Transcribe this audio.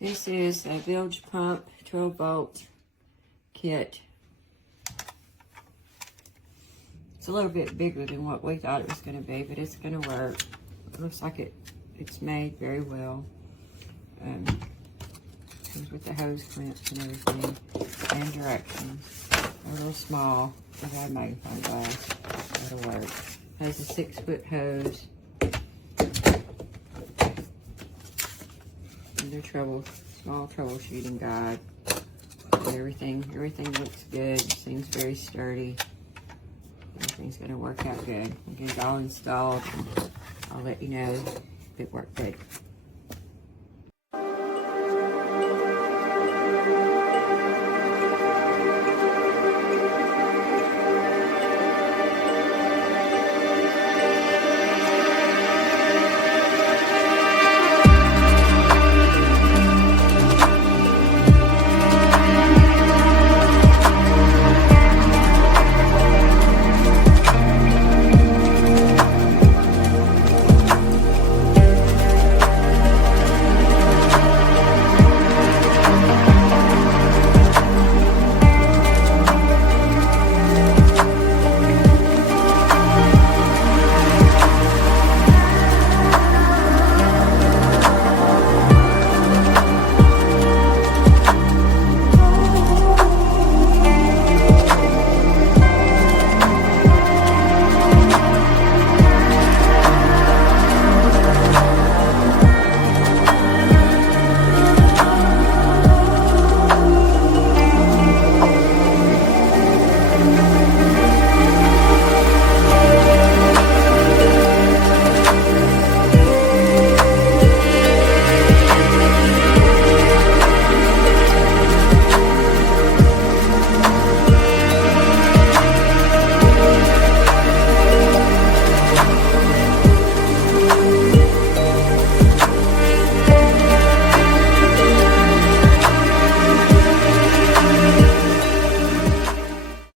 This is a Bilge Pump 12-volt kit. It's a little bit bigger than what we thought it was going to be, but it's going to work. It looks like it's made very well. Comes with the hose clamps and everything, and directions. They're a little small. I got a magnifying glass. That'll work. Has a 6-foot hose. And their small troubleshooting guide. Everything looks good. It seems very sturdy. Everything's gonna work out good. We'll get it all installed. I'll let you know if it worked good.